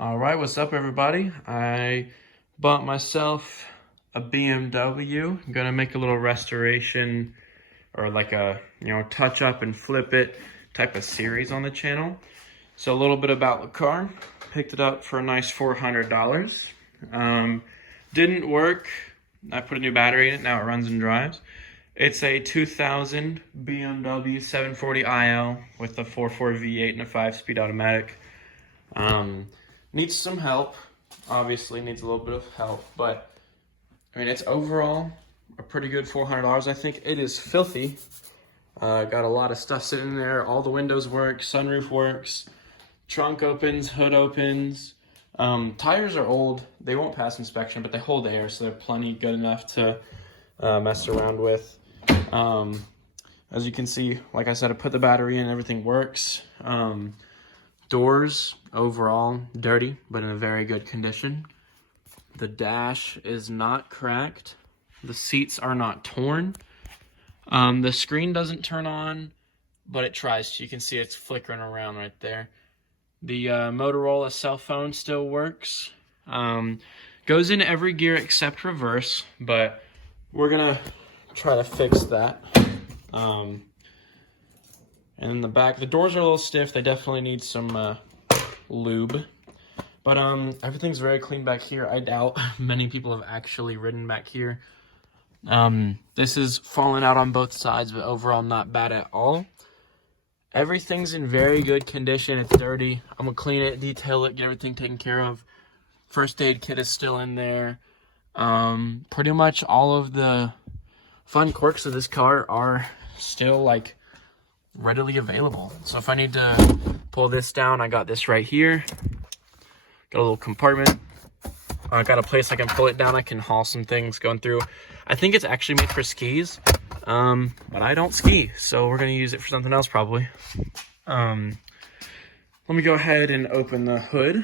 All right, what's up, everybody? I bought myself a BMW. I'm gonna make a little restoration or like a, touch up and flip it type of series on the channel. So a little bit about the car. Picked it up for a nice $400. Didn't work. I put a new battery in it. Now it runs and drives. It's a 2000 BMW 740iL with a 4.4 V8 and a 5-speed automatic. Needs some help. Obviously needs a little bit of help, but I mean, it's overall a pretty good $400. I think it is filthy. Got a lot of stuff sitting in there. All the windows work, sunroof works, trunk opens, hood opens. Tires are old. They won't pass inspection, but they hold air, so they're plenty good enough to mess around with. As you can see, like I said, I put the battery in, everything works. Doors, overall, dirty, but in a very good condition. The dash is not cracked. The seats are not torn. The screen doesn't turn on, but it tries to. You can see it's flickering around right there. The Motorola cell phone still works. Goes in every gear except reverse, but we're gonna try to fix that. And in the back, the doors are a little stiff. They definitely need some lube. But everything's very clean back here. I doubt many people have actually ridden back here. This is falling out on both sides, but overall not bad at all. Everything's in very good condition. It's dirty. I'm gonna clean it, detail it, get everything taken care of. First aid kit is still in there. Pretty much all of the fun quirks of this car are still like readily available. So if I need to pull this down, I got this right here. Got a little compartment. I got a place I can pull it down. I can haul some things going through. I think it's actually made for skis, but I don't ski, so we're gonna use it for something else probably. Let me go ahead and open the hood.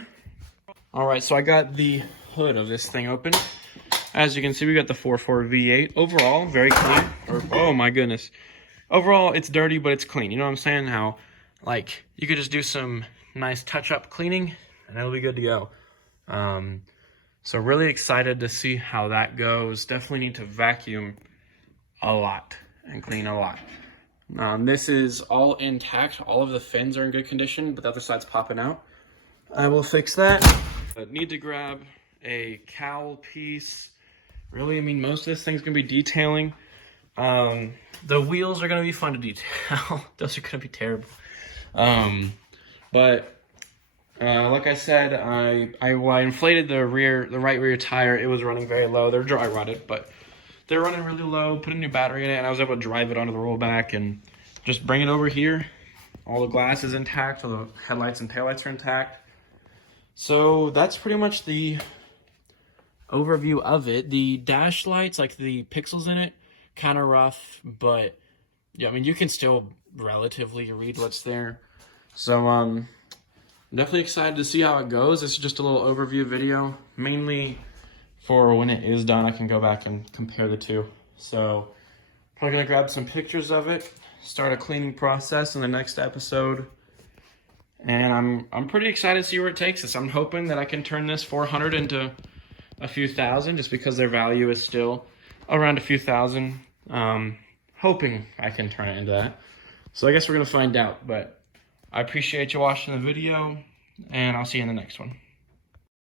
All right, so I got the hood of this thing open. As you can see, we got the 4.4 V8. Overall, very clean. Oh my goodness. Overall, it's dirty, but it's clean. You know what I'm saying? How, like, you could just do some nice touch-up cleaning, and it'll be good to go. So really excited to see how that goes. Definitely need to vacuum a lot and clean a lot. This is all intact. All of the fins are in good condition, but the other side's popping out. I will fix that. But need to grab a cowl piece. Really, I mean, most of this thing's gonna be detailing. The wheels are gonna be fun to detail. Those are gonna be terrible. Like I said, I inflated the right rear tire. It was running very low. They're dry rotted, but they're running really low. Put a new battery in it, and I was able to drive it onto the rollback and just bring it over here. All the glass is intact. All the headlights and taillights are intact. So that's pretty much the overview of it. The dash lights, like the pixels in it, kind of rough, but yeah, I mean, you can still relatively read what's there. So I'm definitely excited to see how it goes. This is just a little overview video, mainly for when it is done I can go back and compare the two. So probably gonna grab some pictures of it, start a cleaning process in the next episode, and I'm pretty excited to see where it takes us. I'm hoping that I can turn this 400 into a few thousand, just because their value is still around a few thousand. Hoping I can turn it into that. So I guess we're gonna find out, but I appreciate you watching the video, and I'll see you in the next one.